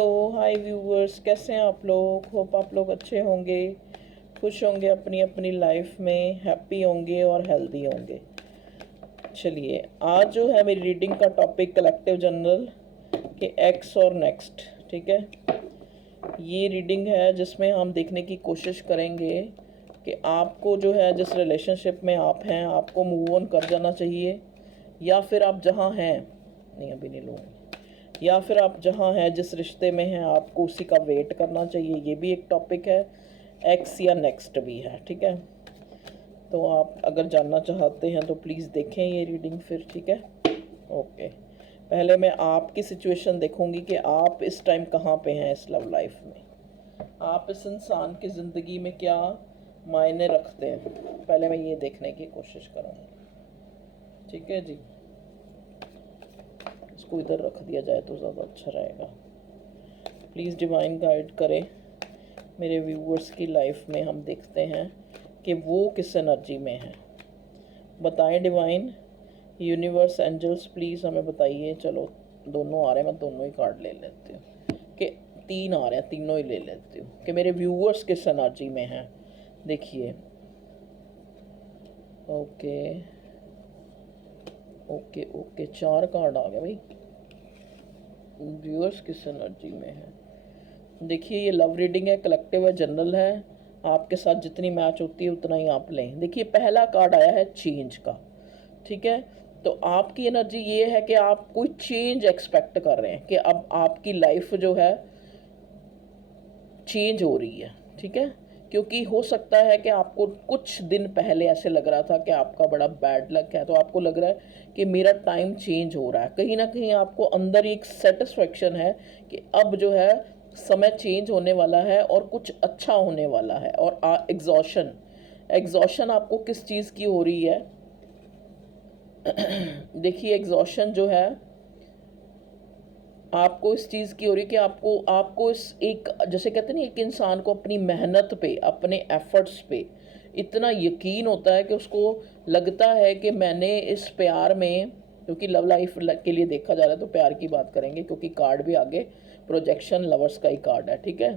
Hello hi viewers, कैसे हैं आप लोग। होप आप लोग अच्छे होंगे, खुश होंगे, अपनी अपनी लाइफ में हैप्पी होंगे और हेल्दी होंगे। चलिए, आज जो है मेरी रीडिंग का टॉपिक कलेक्टिव जनरल के एक्स और नेक्स्ट। ठीक है, ये रीडिंग है जिसमें हम देखने की कोशिश करेंगे कि आपको जो है जिस रिलेशनशिप में आप हैं आपको मूव ऑन कर जाना चाहिए, या फिर आप जहाँ हैं, नहीं अभी नहीं लूँगी, या फिर आप जहाँ हैं जिस रिश्ते में हैं आपको उसी का वेट करना चाहिए। ये भी एक टॉपिक है, एक्स या नेक्स्ट भी है। ठीक है, तो आप अगर जानना चाहते हैं तो प्लीज़ देखें ये रीडिंग फिर। ठीक है, ओके। पहले मैं आपकी सिचुएशन देखूंगी कि आप इस टाइम कहाँ पे हैं इस लव लाइफ में, आप इस इंसान की ज़िंदगी में क्या मायने रखते हैं, पहले मैं ये देखने की कोशिश करूँगी। ठीक है जी, इसको इधर रख दिया जाए तो ज़्यादा अच्छा रहेगा। प्लीज़ डिवाइन गाइड करें मेरे व्यूवर्स की लाइफ में। हम देखते हैं कि वो किस एनर्जी में है। बताएं डिवाइन, यूनिवर्स, एंजल्स, प्लीज़ हमें बताइए। चलो, दोनों आ रहे हैं, मैं दोनों ही कार्ड ले लेती हूँ। कि तीन आ रहे हैं, तीनों ही ले लेती हूँ कि मेरे व्यूवर्स किस एनर्जी में हैं। देखिए, ओके ओके ओके, चार कार्ड आ गए भाई। व्यूअर्स किस एनर्जी में है। देखिए, ये लव रीडिंग है, कलेक्टिव है, जनरल है। आपके साथ जितनी मैच होती है उतना ही आप लें। देखिए, पहला कार्ड आया है चेंज का। ठीक है, तो आपकी एनर्जी ये है कि आप कोई चेंज एक्सपेक्ट कर रहे हैं कि अब आपकी लाइफ जो है चेंज हो रही है। ठीक है, क्योंकि हो सकता है कि आपको कुछ दिन पहले ऐसे लग रहा था कि आपका बड़ा बैड लक है, तो आपको लग रहा है कि मेरा टाइम चेंज हो रहा है। कहीं ना कहीं आपको अंदर एक सेटिस्फेक्शन है कि अब जो है समय चेंज होने वाला है और कुछ अच्छा होने वाला है। और एग्जॉशन, एग्जॉशन आपको किस चीज़ की हो रही है। देखिए, एग्जॉशन जो है आपको इस चीज़ की हो रही है कि आपको इस एक, जैसे कहते हैं ना, एक इंसान को अपनी मेहनत पे, अपने एफर्ट्स पे इतना यकीन होता है कि उसको लगता है कि मैंने इस प्यार में, क्योंकि लव लाइफ के लिए देखा जा रहा है तो प्यार की बात करेंगे, क्योंकि कार्ड भी आगे प्रोजेक्शन लवर्स का ही कार्ड है। ठीक है,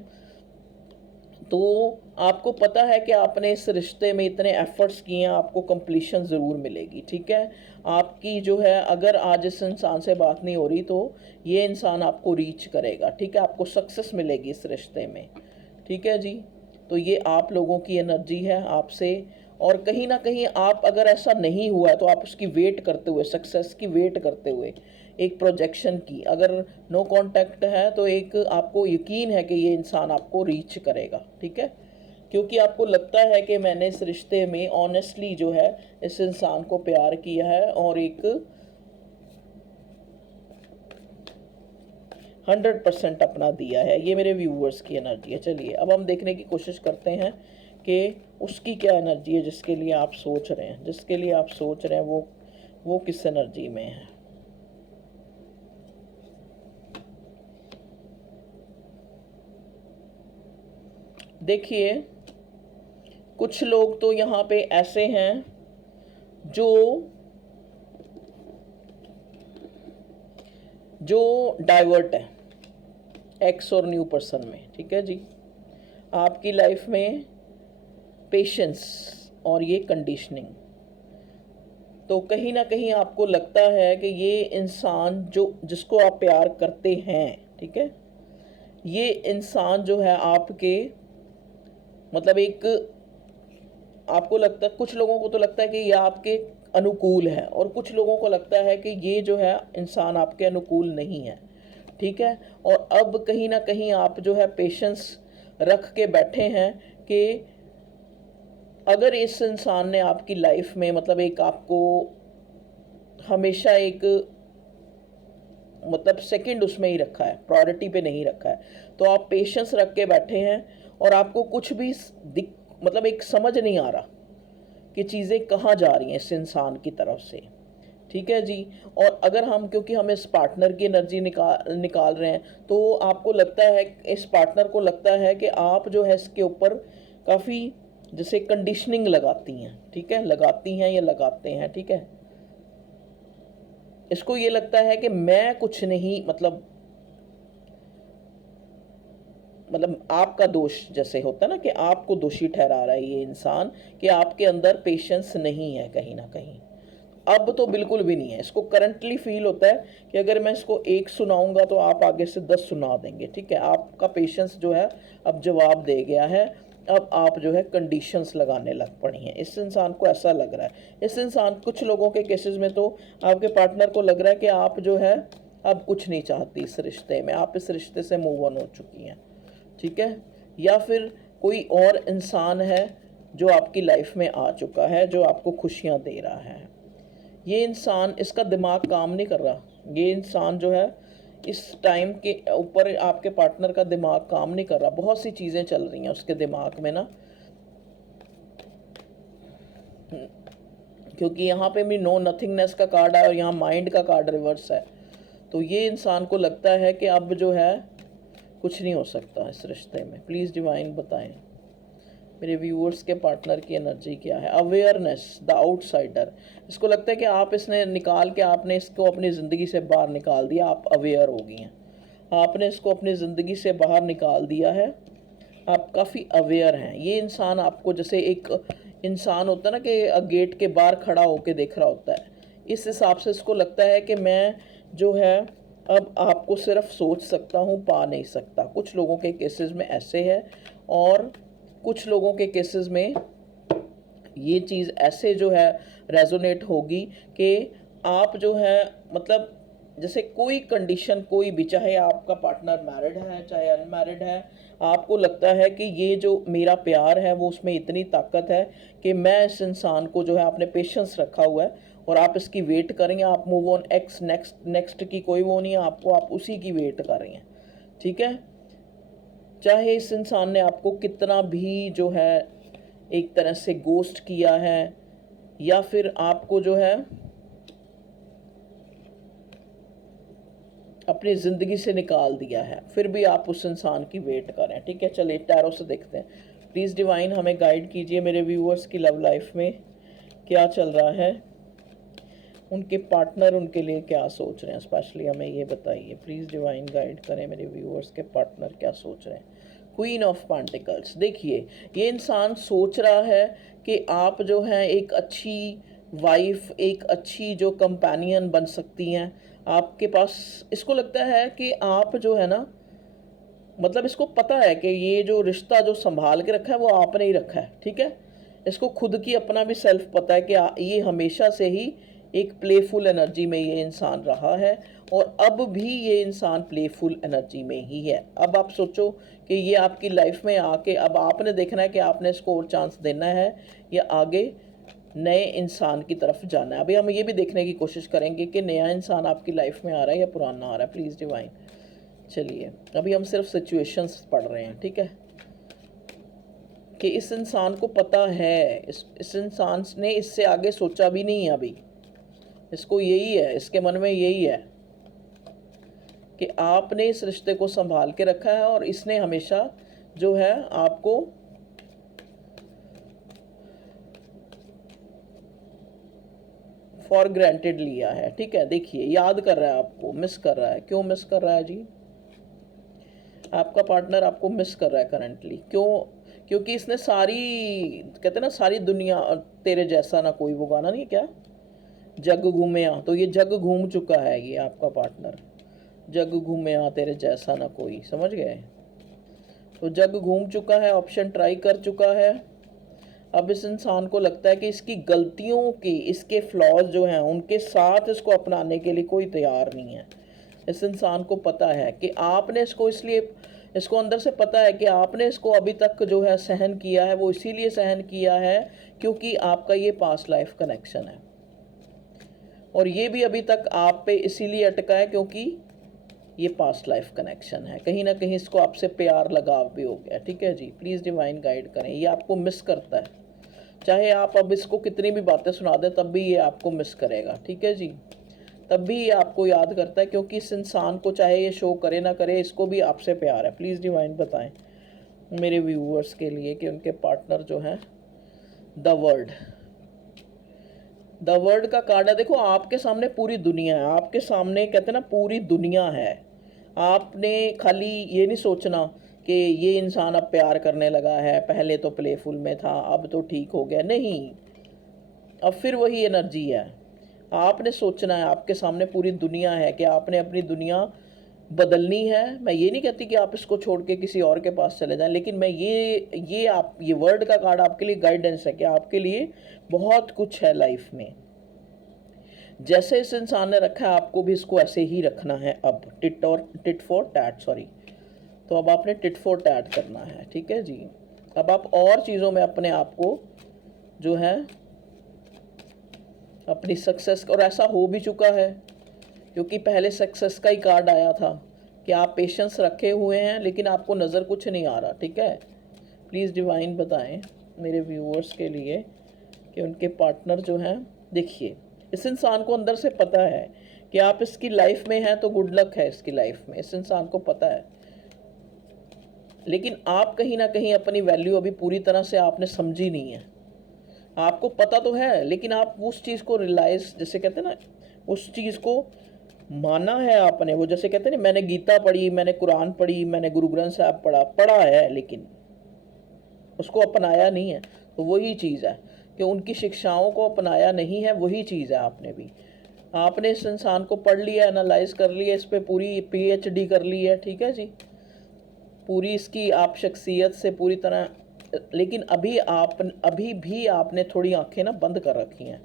तो आपको पता है कि आपने इस रिश्ते में इतने एफर्ट्स किए हैं, आपको कंप्लीशन ज़रूर मिलेगी। ठीक है, आपकी जो है, अगर आज इस इंसान से बात नहीं हो रही तो ये इंसान आपको रीच करेगा। ठीक है, आपको सक्सेस मिलेगी इस रिश्ते में। ठीक है जी, तो ये आप लोगों की एनर्जी है आपसे। और कहीं ना कहीं आप, अगर ऐसा नहीं हुआ है तो आप उसकी वेट करते हुए, सक्सेस की वेट करते हुए, एक प्रोजेक्शन की, अगर नो कांटेक्ट है तो एक आपको यकीन है कि ये इंसान आपको रीच करेगा। ठीक है, क्योंकि आपको लगता है कि मैंने इस रिश्ते में ऑनेस्टली जो है इस इंसान को प्यार किया है और एक 100% अपना दिया है। ये मेरे व्यूवर्स की एनर्जी है। चलिए, अब हम देखने की कोशिश करते हैं कि उसकी क्या एनर्जी है जिसके लिए आप सोच रहे हैं, जिसके लिए आप सोच रहे हैं वो किस एनर्जी में है। देखिए, कुछ लोग तो यहाँ पे ऐसे हैं जो जो डाइवर्ट है एक्स और न्यू पर्सन में। ठीक है जी, आपकी लाइफ में पेशेंस और ये कंडीशनिंग, तो कहीं ना कहीं आपको लगता है कि ये इंसान जो, जिसको आप प्यार करते हैं, ठीक है, ये इंसान जो है आपके, मतलब एक, आपको लगता है, कुछ लोगों को तो लगता है कि ये आपके अनुकूल है और कुछ लोगों को लगता है कि ये जो है इंसान आपके अनुकूल नहीं है। ठीक है, और अब कहीं ना कहीं आप जो है पेशेंस रख के बैठे हैं कि अगर इस इंसान ने आपकी लाइफ में, मतलब एक आपको हमेशा एक, मतलब सेकंड उसमें ही रखा है, प्रायोरिटी पे नहीं रखा है, तो आप पेशेंस रख के बैठे हैं और आपको कुछ भी मतलब एक समझ नहीं आ रहा कि चीज़ें कहाँ जा रही हैं इस इंसान की तरफ से। ठीक है जी, और अगर हम, क्योंकि हम इस पार्टनर की एनर्जी निकाल रहे हैं, तो आपको लगता है, इस पार्टनर को लगता है कि आप जो है इसके ऊपर काफ़ी जैसे कंडीशनिंग लगाती हैं। ठीक है, लगाती हैं या लगाते हैं। ठीक है, इसको ये लगता है कि मैं कुछ नहीं, मतलब मतलब आपका दोष जैसे होता है ना, कि आपको दोषी ठहरा रहा है ये इंसान, कि आपके अंदर पेशेंस नहीं है कहीं ना कहीं। अब तो बिल्कुल भी नहीं है। इसको करंटली फील होता है कि अगर मैं इसको एक सुनाऊंगा तो आप आगे से 10 सुना देंगे। ठीक है, आपका पेशेंस जो है अब जवाब दे गया है। अब आप जो है कंडीशंस लगाने लग पड़ी हैं। इस इंसान को ऐसा लग रहा है, इस इंसान, कुछ लोगों के केसेस में तो आपके पार्टनर को लग रहा है कि आप जो है अब कुछ नहीं चाहती इस रिश्ते में, आप इस रिश्ते से मूव ऑन हो चुकी हैं। ठीक है, या फिर कोई और इंसान है जो आपकी लाइफ में आ चुका है, जो आपको खुशियाँ दे रहा है। ये इंसान, इसका दिमाग काम नहीं कर रहा। ये इंसान जो है इस टाइम के ऊपर आपके पार्टनर का दिमाग काम नहीं कर रहा। बहुत सी चीज़ें चल रही हैं उसके दिमाग में ना, क्योंकि यहाँ पे भी नो नथिंगनेस का कार्ड है और यहाँ माइंड का कार्ड रिवर्स है। तो ये इंसान को लगता है कि अब जो है कुछ नहीं हो सकता इस रिश्ते में। प्लीज़ डिवाइन बताएं मेरे व्यूअर्स के पार्टनर की एनर्जी क्या है। Awareness, the outsider. इसको लगता है कि आप इसने निकाल के, आपने इसको अपनी ज़िंदगी से बाहर निकाल दिया। आप अवेयर हो गई हैं, आपने इसको अपनी ज़िंदगी से बाहर निकाल दिया है। आप काफ़ी अवेयर हैं। ये इंसान आपको, जैसे एक इंसान होता है ना कि गेट के बाहर खड़ा होकर देख रहा होता है, इस हिसाब से इसको लगता है कि मैं जो है अब आपको सिर्फ सोच सकता हूँ, पा नहीं सकता। कुछ लोगों के केसेस में ऐसे है और कुछ लोगों के केसेस में ये चीज़ ऐसे जो है रेजोनेट होगी कि आप जो है, मतलब जैसे कोई कंडीशन कोई भी, चाहे आपका पार्टनर मैरिड है चाहे अनमैरिड है, आपको लगता है कि ये जो मेरा प्यार है वो उसमें इतनी ताकत है कि मैं इस इंसान को जो है, आपने पेशेंस रखा हुआ है और आप इसकी वेट करेंगे। आप मूव ऑन एक्स नेक्स्ट की कोई वो नहीं है आपको, आप उसी की वेट कर रही हैं। ठीक है, चाहे इस इंसान ने आपको कितना भी जो है एक तरह से गोस्ट किया है, या फिर आपको जो है अपनी ज़िंदगी से निकाल दिया है, फिर भी आप उस इंसान की वेट करें। ठीक है, चलिए टैरो से देखते हैं। प्लीज़ डिवाइन हमें गाइड कीजिए, मेरे व्यूअर्स की लव लाइफ में क्या चल रहा है, उनके पार्टनर उनके लिए क्या सोच रहे हैं। स्पेशली हमें ये बताइए, प्लीज़ डिवाइन गाइड करें मेरे व्यूअर्स के पार्टनर क्या सोच रहे हैं। Queen of pentacles. देखिए, ये इंसान सोच रहा है कि आप जो हैं एक अच्छी वाइफ, एक अच्छी जो कंपेनियन बन सकती हैं आपके पास। इसको लगता है कि आप जो है ना, मतलब इसको पता है कि ये जो रिश्ता जो संभाल के रखा है वो आपने ही रखा है। ठीक है, इसको खुद की अपना भी सेल्फ पता है कि ये हमेशा से ही एक प्लेफुल एनर्जी में ये इंसान रहा है और अब भी ये इंसान प्लेफुल एनर्जी में ही है। अब आप सोचो कि ये आपकी लाइफ में आके, अब आपने देखना है कि आपने इसको और चांस देना है या आगे नए इंसान की तरफ जाना है। अभी हम ये भी देखने की कोशिश करेंगे कि नया इंसान आपकी लाइफ में आ रहा है या पुराना आ रहा है। प्लीज़ डिवाइन, चलिए अभी हम सिर्फ सिचुएशंस पढ़ रहे हैं। ठीक है, कि इस इंसान को पता है, इस इंसान ने इससे आगे सोचा भी नहीं है अभी। इसको यही है, इसके मन में यही है कि आपने इस रिश्ते को संभाल के रखा है और इसने हमेशा जो है आपको फॉर ग्रांटेड लिया है। ठीक है, देखिए याद कर रहा है आपको, मिस कर रहा है। क्यों मिस कर रहा है जी? आपका पार्टनर आपको मिस कर रहा है करंटली। क्यों? क्योंकि इसने सारी, कहते हैं ना, सारी दुनिया तेरे जैसा ना कोई, वो गाना नहीं क्या, जग घूमया, तो ये जग घूम चुका है ये आपका पार्टनर। जग घूमया तेरे जैसा ना कोई, समझ गए? तो जग घूम चुका है, ऑप्शन ट्राई कर चुका है। अब इस इंसान को लगता है कि इसकी गलतियों की, इसके फ्लॉज जो हैं उनके साथ इसको अपनाने के लिए कोई तैयार नहीं है। इस इंसान को पता है कि आपने इसको, इसलिए इसको अंदर से पता है कि आपने इसको अभी तक जो है सहन किया है, वो इसीलिए सहन किया है क्योंकि आपका ये पास्ट लाइफ कनेक्शन है। और ये भी अभी तक आप पे इसीलिए अटका है क्योंकि ये पास्ट लाइफ कनेक्शन है। कहीं ना कहीं इसको आपसे प्यार लगाव भी हो गया। ठीक है जी, प्लीज़ डिवाइन गाइड करें। ये आपको मिस करता है, चाहे आप अब इसको कितनी भी बातें सुना दें तब भी ये आपको मिस करेगा। ठीक है जी, तब भी ये आपको याद करता है क्योंकि इस इंसान को, चाहे ये शो करे ना करे, इसको भी आपसे प्यार है। प्लीज़ डिवाइन बताएं मेरे व्यूअर्स के लिए कि उनके पार्टनर जो हैं, द वर्ल्ड, द वर्ल्ड का कार्ड है। देखो, आपके सामने पूरी दुनिया है, आपके सामने कहते हैं ना पूरी दुनिया है। आपने खाली ये नहीं सोचना कि ये इंसान अब प्यार करने लगा है, पहले तो प्लेफुल में था, अब तो ठीक हो गया, नहीं। अब फिर वही एनर्जी है। आपने सोचना है, आपके सामने पूरी दुनिया है कि आपने अपनी दुनिया बदलनी है। मैं ये नहीं कहती कि आप इसको छोड़ के किसी और के पास चले जाएं, लेकिन मैं ये वर्ड का कार्ड आपके लिए गाइडेंस है कि आपके लिए बहुत कुछ है लाइफ में। जैसे इस इंसान ने रखा है, आपको भी इसको ऐसे ही रखना है। अब टिट फॉर टैट, सॉरी। तो अब आपने टिट फॉर टैट करना है, ठीक है जी। अब आप और चीज़ों में अपने आप को जो है अपनी सक्सेस, और ऐसा हो भी चुका है क्योंकि पहले सक्सेस का ही कार्ड आया था कि आप पेशेंस रखे हुए हैं लेकिन आपको नज़र कुछ नहीं आ रहा, ठीक है। प्लीज़ डिवाइन बताएं मेरे व्यूअर्स के लिए कि उनके पार्टनर जो हैं, देखिए इस इंसान को अंदर से पता है कि आप इसकी लाइफ में हैं तो गुड लक है इसकी लाइफ में, इस इंसान को पता है। लेकिन आप कहीं ना कहीं अपनी वैल्यू अभी पूरी तरह से आपने समझी नहीं है। आपको पता तो है लेकिन आप उस चीज़ को रियलाइज, जैसे कहते हैं ना, उस चीज़ को माना है आपने। वो जैसे कहते हैं ना, मैंने गीता पढ़ी, मैंने कुरान पढ़ी, मैंने गुरु ग्रंथ साहब पढ़ा है, लेकिन उसको अपनाया नहीं है। तो वही चीज़ है कि उनकी शिक्षाओं को अपनाया नहीं है, वही चीज़ है। आपने इस इंसान को पढ़ लिया, एनालाइज कर लिया, इस पर पूरी PhD कर ली है, ठीक है जी, पूरी इसकी आप शख्सियत से पूरी तरह। लेकिन अभी भी आपने थोड़ी आंखें ना बंद कर रखी हैं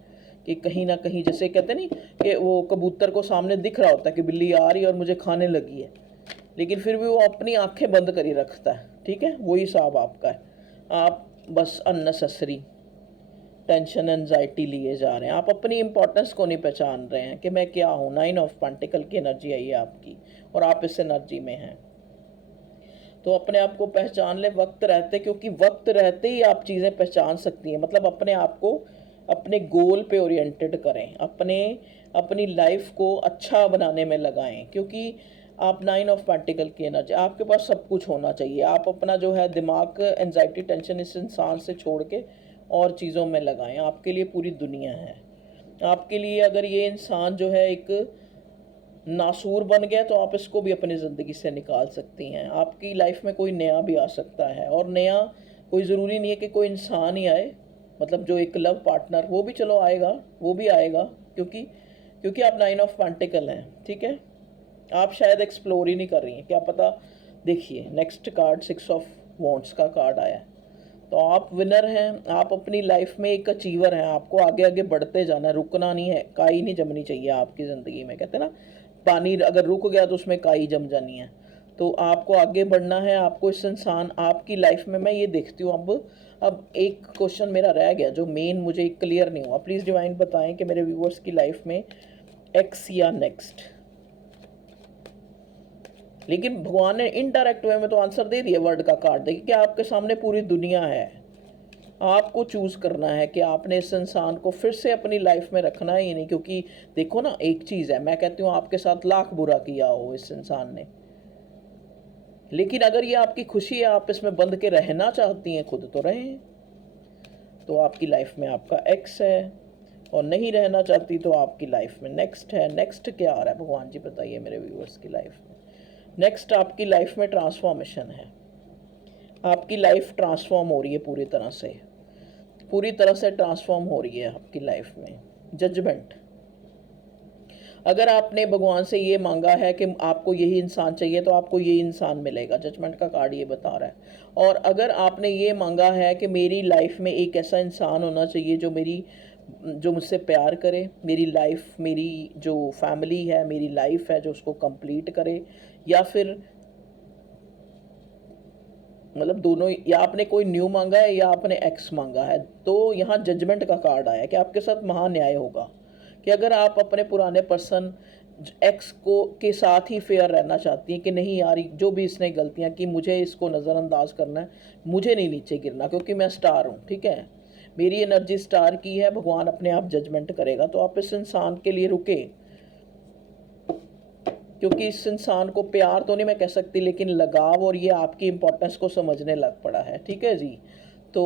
कि कहीं ना कहीं, जैसे कहते नहीं कि वो कबूतर को सामने दिख रहा होता है कि बिल्ली आ रही है और मुझे खाने लगी है, लेकिन फिर भी वो अपनी आंखें बंद करी रखता है, ठीक है। वही हिसाब आपका है। आप बस अननेसेसरी टेंशन एनजाइटी लिए जा रहे हैं, आप अपनी इंपॉर्टेंस को नहीं पहचान रहे हैं कि मैं क्या हूँ। 9 ऑफ पेंटिकल की एनर्जी आई है आपकी और आप इस एनर्जी में हैं। तो अपने आप को पहचान ले वक्त रहते, क्योंकि वक्त रहते ही आप चीज़ें पहचान सकती हैं। मतलब अपने आप को अपने गोल पे ओरिएंटेड करें, अपनी लाइफ को अच्छा बनाने में लगाएं, क्योंकि आप 9 ऑफ पेंटिकल की एनर्जी, आपके पास सब कुछ होना चाहिए। आप अपना जो है दिमाग, एनजाइटी, टेंशन इस इंसान से छोड़ के और चीज़ों में लगाएं। आपके लिए पूरी दुनिया है। आपके लिए अगर ये इंसान जो है एक नासूर बन गया तो आप इसको भी अपनी ज़िंदगी से निकाल सकती हैं। आपकी लाइफ में कोई नया भी आ सकता है, और नया कोई ज़रूरी नहीं है कि कोई इंसान ही आए। मतलब जो एक लव पार्टनर, वो भी चलो आएगा, वो भी आएगा, क्योंकि क्योंकि आप 9 ऑफ पेंटिकल हैं, ठीक है। आप शायद एक्सप्लोर ही नहीं कर रही हैं, क्या पता। देखिए नेक्स्ट कार्ड 6 ऑफ वॉन्ट्स का कार्ड आया है। तो आप विनर हैं, आप अपनी लाइफ में एक अचीवर हैं। आपको आगे आगे बढ़ते जाना है, रुकना नहीं है। काई नहीं जमनी चाहिए आपकी ज़िंदगी में। कहते हैं ना, पानी अगर रुक गया तो उसमें काई जम जानी है। तो आपको आगे बढ़ना है। आपको इस इंसान आपकी लाइफ में, मैं ये देखती हूँ अब एक क्वेश्चन मेरा रह गया जो मेन मुझे क्लियर नहीं हुआ। प्लीज़ डिवाइन बताएं कि मेरे व्यूअर्स की लाइफ में एक्स या नेक्स्ट। लेकिन भगवान ने इनडायरेक्ट वे में तो आंसर दे दिया वर्ड का कार्ड। देखिए कि आपके सामने पूरी दुनिया है, आपको चूज़ करना है कि आपने इस इंसान को फिर से अपनी लाइफ में रखना है या नहीं। क्योंकि देखो ना, एक चीज़ है, मैं कहती हूँ आपके साथ लाख बुरा किया हो इस इंसान ने, लेकिन अगर ये आपकी खुशी है, आप इसमें बंध के रहना चाहती हैं, खुद तो रहें। तो आपकी लाइफ में आपका एक्स है, और नहीं रहना चाहती तो आपकी लाइफ में नेक्स्ट है। नेक्स्ट क्या आ रहा है भगवान जी बताइए मेरे व्यूअर्स की लाइफ में। नेक्स्ट आपकी लाइफ में ट्रांसफॉर्मेशन है। आपकी लाइफ ट्रांसफॉर्म हो रही है, पूरी तरह से ट्रांसफॉर्म हो रही है आपकी लाइफ में। जजमेंट, अगर आपने भगवान से ये मांगा है कि आपको यही इंसान चाहिए तो आपको यही इंसान मिलेगा। जजमेंट का कार्ड ये बता रहा है। और अगर आपने ये मांगा है कि मेरी लाइफ में एक ऐसा इंसान होना चाहिए जो मुझसे प्यार करे, मेरी लाइफ, मेरी जो फैमिली है, मेरी लाइफ है, जो उसको कंप्लीट करे, या फिर मतलब दोनों, या आपने कोई न्यू मांगा है या आपने एक्स मांगा है, तो यहाँ जजमेंट का कार्ड आया कि आपके साथ महान्याय होगा। कि अगर आप अपने पुराने पर्सन एक्स को के साथ ही फेयर रहना चाहती हैं कि नहीं यार, जो भी इसने गलतियाँ की, मुझे इसको नज़रअंदाज करना है, मुझे नहीं नीचे गिरना, क्योंकि मैं स्टार हूँ, ठीक है, मेरी एनर्जी स्टार की है, भगवान अपने आप जजमेंट करेगा। तो आप इस इंसान के लिए रुके, क्योंकि इस इंसान को प्यार तो नहीं मैं कह सकती, लेकिन लगाव, और ये आपकी इंपॉर्टेंस को समझने लग पड़ा है, ठीक है जी। तो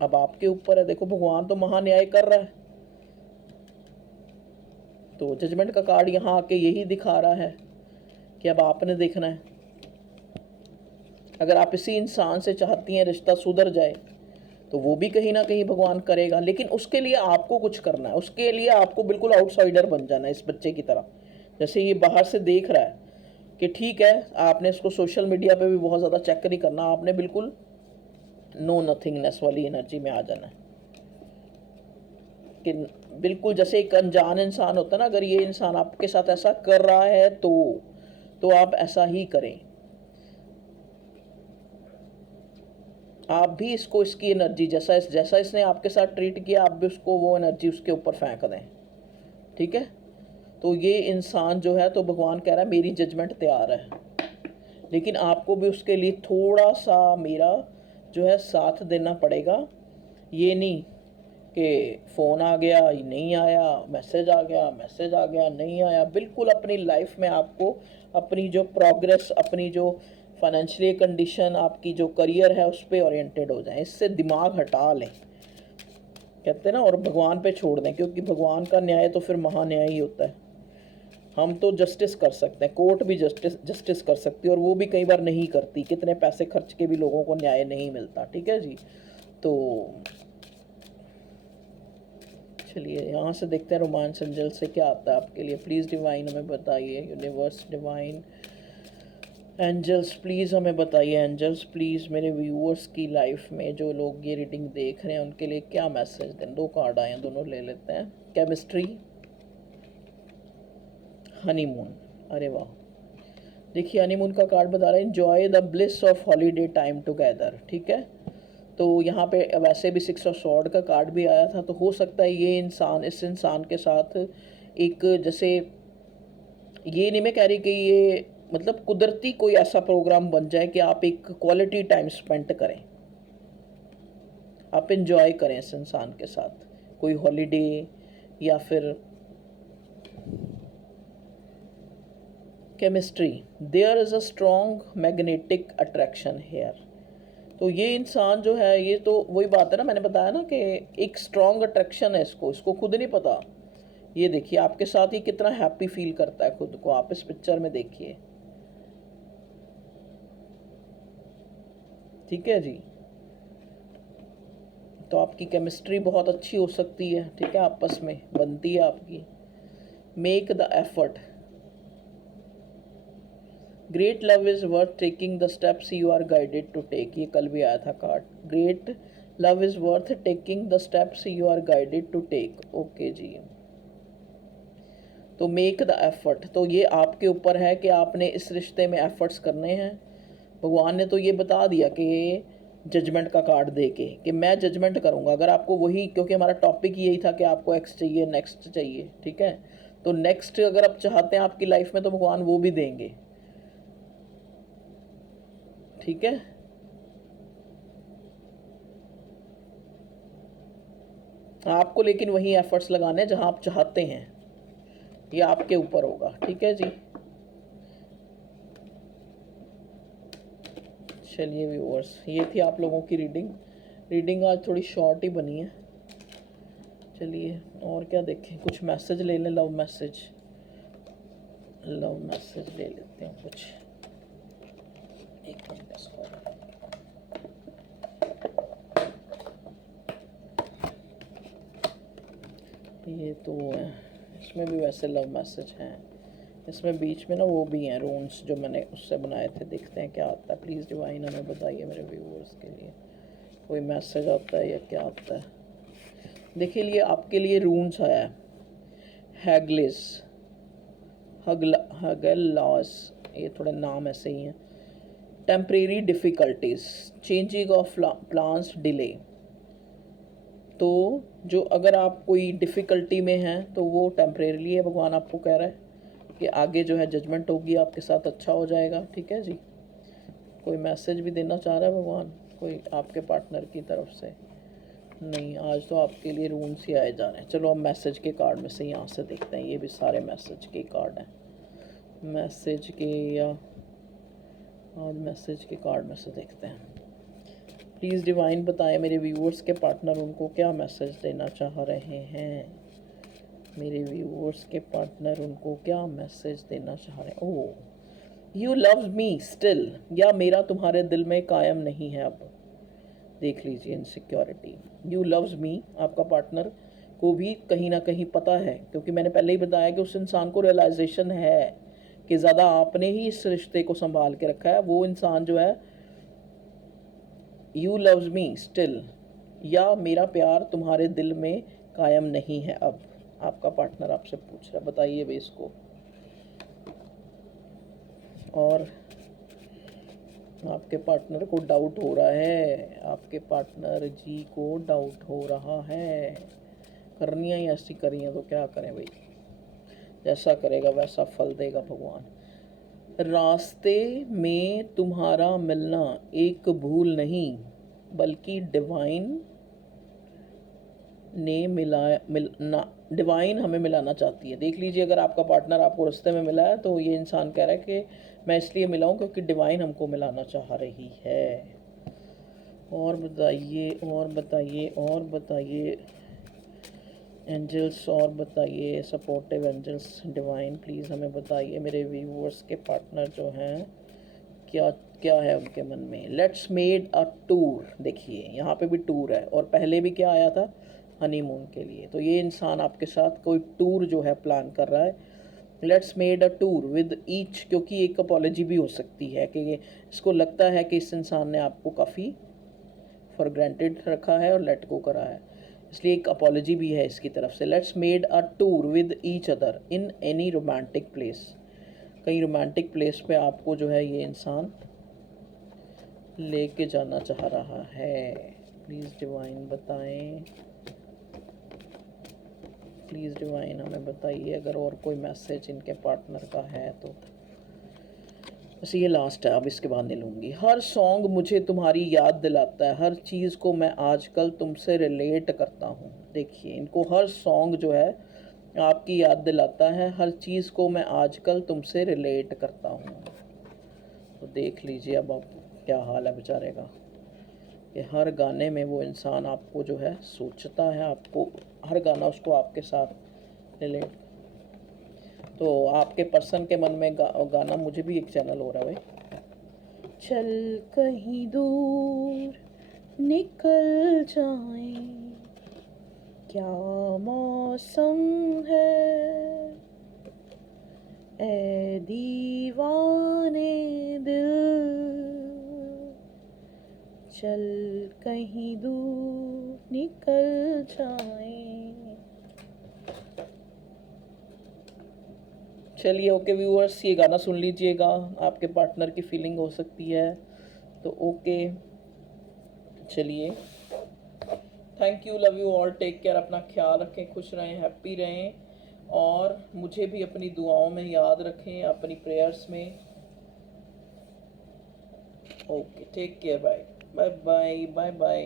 अब आपके ऊपर है। देखो भगवान तो महान्याय कर रहा है। तो जजमेंट का कार्ड यहाँ आके यही दिखा रहा है कि अब आपने देखना है अगर आप इसी इंसान से चाहती हैं रिश्ता सुधर जाए तो वो भी कहीं ना कहीं भगवान करेगा, लेकिन उसके लिए आपको कुछ करना है। उसके लिए आपको बिल्कुल आउटसाइडर बन जाना है इस बच्चे की तरह। जैसे ये बाहर से देख रहा है कि ठीक है, आपने इसको सोशल मीडिया पे भी बहुत ज़्यादा चेक नहीं करना, आपने बिल्कुल नो नथिंगनेस वाली एनर्जी में आ जाना है कि बिल्कुल जैसे एक अनजान इंसान होता है ना, अगर ये इंसान आपके साथ ऐसा कर रहा है तो आप ऐसा ही करें। आप भी इसको इसकी एनर्जी जैसा इसने आपके साथ ट्रीट किया, आप भी उसको वो एनर्जी उसके ऊपर फेंक दें, ठीक है। तो ये इंसान जो है, तो भगवान कह रहा है मेरी जजमेंट तैयार है, लेकिन आपको भी उसके लिए थोड़ा सा मेरा जो है साथ देना पड़ेगा। ये नहीं कि फ़ोन आ गया नहीं आया, मैसेज आ गया नहीं आया। बिल्कुल अपनी लाइफ में आपको अपनी जो प्रोग्रेस, अपनी जो फाइनेंशियल कंडीशन, आपकी जो करियर है उस पर ओरिएंटेड हो जाएं। इससे दिमाग हटा लें, कहते हैं ना, और भगवान पे छोड़ दें, क्योंकि भगवान का न्याय तो फिर महान्याय ही होता है। हम तो जस्टिस कर सकते हैं, कोर्ट भी जस्टिस कर सकती है, और वो भी कई बार नहीं करती। कितने पैसे खर्च के भी लोगों को न्याय नहीं मिलता, ठीक है जी। तो चलिए यहाँ से देखते हैं रोमांस एंजल से क्या आता है आपके लिए। प्लीज़ डिवाइन हमें बताइए, यूनिवर्स डिवाइन एंजल्स प्लीज़ हमें बताइए। एंजल्स प्लीज़ मेरे व्यूअर्स की लाइफ में जो लोग ये रीडिंग देख रहे हैं उनके लिए क्या मैसेज दें। 2 कार्ड आए हैं, दोनों ले लेते हैं। Chemistry, honeymoon. अरे वाह, देखिए हनीमून का कार्ड बता रहा है enjoy the bliss of holiday time together, ठीक है। तो यहाँ पे वैसे भी 6 ऑफ स्वॉर्ड का कार्ड भी आया था, तो हो सकता है ये इंसान इस इंसान के साथ एक, जैसे ये नहीं मैं कह रही कि ये मतलब कुदरती कोई ऐसा प्रोग्राम बन जाए कि आप एक क्वालिटी टाइम स्पेंड करें, आप इंजॉय करें इस इंसान के साथ कोई हॉलीडे, या फिर chemistry, there is a strong magnetic attraction here. तो ये इंसान जो है, ये तो वही बात है ना, मैंने बताया ना कि एक स्ट्रॉन्ग अट्रैक्शन है इसको खुद नहीं पता। ये देखिए आपके साथ ये कितना हैप्पी फील करता है खुद को, आप इस पिक्चर में देखिए, ठीक है जी। तो आपकी केमिस्ट्री बहुत अच्छी हो सकती है, ठीक है, आपस में बनती है आपकी। Make the effort, great love is worth taking the steps you are guided to take. ये कल भी आया था card, great love is worth taking the steps you are guided to take. Okay जी, तो मेक द एफर्ट, तो ये आपके ऊपर है कि आपने इस रिश्ते में एफर्ट्स करने हैं। भगवान ने तो ये बता दिया कि जजमेंट का कार्ड दे के कि मैं जजमेंट करूँगा। अगर आपको वही, क्योंकि हमारा टॉपिक यही था कि आपको एक्स चाहिए, नेक्स्ट चाहिए, ठीक है, तो नेक्स्ट अगर आप चाहते हैं आपकी लाइफ में तो भगवान वो भी देंगे, ठीक है। आपको लेकिन वही एफर्ट्स लगाने जहां आप चाहते हैं, ये आपके ऊपर होगा, ठीक है जी। चलिए व्यूअर्स, ये थी आप लोगों की रीडिंग आज थोड़ी शॉर्ट ही बनी है। चलिए और क्या देखें, कुछ मैसेज ले लें, लव मैसेज ले लेते हैं कुछ। एक मिनट इसको, ये तो है, इसमें भी वैसे लव मैसेज हैं, इसमें बीच में ना वो भी हैं रून्स जो मैंने उससे बनाए थे। देखते हैं क्या आता है। प्लीज़ डिवाइन हमें बताइए मेरे व्यूअर्स के लिए कोई मैसेज आता है या क्या आता है। देखिए लिए आपके लिए रून्स आया है, हैगलिस, हगेलास, ये थोड़े नाम ऐसे ही हैं। Temporary difficulties, changing of plans, delay. तो जो अगर आप कोई डिफ़िकल्टी में हैं तो वो टेम्परेरी है। भगवान आपको कह रहा है कि आगे जो है जजमेंट होगी आपके साथ, अच्छा हो जाएगा, ठीक है जी। कोई मैसेज भी देना चाह रहा है भगवान कोई आपके पार्टनर की तरफ से? नहीं, आज तो आपके लिए रून्स ही आए जा रहे हैं। चलो हम मैसेज के कार्ड में से यहाँ से देखते हैं, ये भी सारे मैसेज के कार्ड हैं, मैसेज के या और मैसेज के कार्ड में से देखते हैं। प्लीज़ डिवाइन बताएं मेरे व्यूअर्स के पार्टनर उनको क्या मैसेज देना चाह रहे हैं। मेरे व्यूअर्स के पार्टनर उनको क्या मैसेज देना चाह रहे हैं। ओह, यू लव मी स्टिल, या मेरा तुम्हारे दिल में कायम नहीं है अब। देख लीजिए इनसिक्योरिटी। यू लव्स मी, आपका पार्टनर को भी कहीं ना कहीं पता है, क्योंकि मैंने पहले ही बताया कि उस इंसान को रियलाइजेशन है कि ज़्यादा आपने ही इस रिश्ते को संभाल के रखा है। वो इंसान जो है, यू लव्स मी स्टिल, या मेरा प्यार तुम्हारे दिल में कायम नहीं है अब। आपका पार्टनर आपसे पूछ रहा है, बताइए भाई इसको। और आपके पार्टनर को डाउट हो रहा है, आपके पार्टनर जी को डाउट हो रहा है। करनियाँ ही ऐसी करी हैं तो क्या करें भाई, जैसा करेगा वैसा फल देगा भगवान। रास्ते में तुम्हारा मिलना एक भूल नहीं, बल्कि डिवाइन ने मिलना, डिवाइन हमें मिलाना चाहती है। देख लीजिए, अगर आपका पार्टनर आपको रास्ते में मिला है तो ये इंसान कह रहा है कि मैं इसलिए मिला हूँ क्योंकि डिवाइन हमको मिलाना चाह रही है। और बताइए, और बताइए, और बताइए एंजल्स, और बताइए सपोर्टिव एंजल्स डिवाइन, प्लीज़ हमें बताइए मेरे व्यूअर्स के पार्टनर जो हैं क्या क्या है उनके मन में। लेट्स मेड अ टूर, देखिए यहाँ पे भी टूर है, और पहले भी क्या आया था, हनीमून के लिए। तो ये इंसान आपके साथ कोई टूर जो है प्लान कर रहा है। Let's made a tour with each, क्योंकि एक अपॉलोजी भी हो सकती है कि इसको लगता है कि इस इंसान ने आपको काफ़ी फॉर ग्रांटेड रखा है और लेट गो करा है, इसलिए एक अपॉलोजी भी है इसकी तरफ से। Let's made a tour with each other in any romantic place, कहीं रोमांटिक प्लेस पे आपको जो है ये इंसान लेके जाना चाह रहा है। प्लीज़ डिवाइन बताएं, प्लीज़ डिवाइन हमें बताइए अगर और कोई मैसेज इनके पार्टनर का है तो। बस ये लास्ट है, अब इसके बाद नहीं लूँगी। हर सॉन्ग मुझे तुम्हारी याद दिलाता है, हर चीज़ को मैं आजकल तुमसे रिलेट करता हूँ। देखिए इनको हर सॉन्ग जो है आपकी याद दिलाता है, हर चीज़ को मैं आजकल तुमसे रिलेट करता हूँ। तो देख लीजिए अब आप क्या हाल है बेचारे का, कि हर गाने में वो इंसान आपको जो है सोचता है, आपको हर गाना उसको आपके साथ रिलेट। तो आपके पर्सन के मन में गाना, मुझे भी एक चैनल हो रहा है भाई। चल कहीं दूर निकल जाएं, क्या मौसम है, ए दीवाने दिल, चल कहीं दूर निकल जाएं। चलिए ओके व्यूअर्स, ये गाना सुन लीजिएगा, आपके पार्टनर की फीलिंग हो सकती है तो ओके। चलिए, thank you, love you all, take care, अपना ख्याल रखें, खुश रहें, हैप्पी रहें, और मुझे भी अपनी दुआओं में याद रखें, अपनी प्रेयर्स में। Okay, take care, bye bye bye bye bye.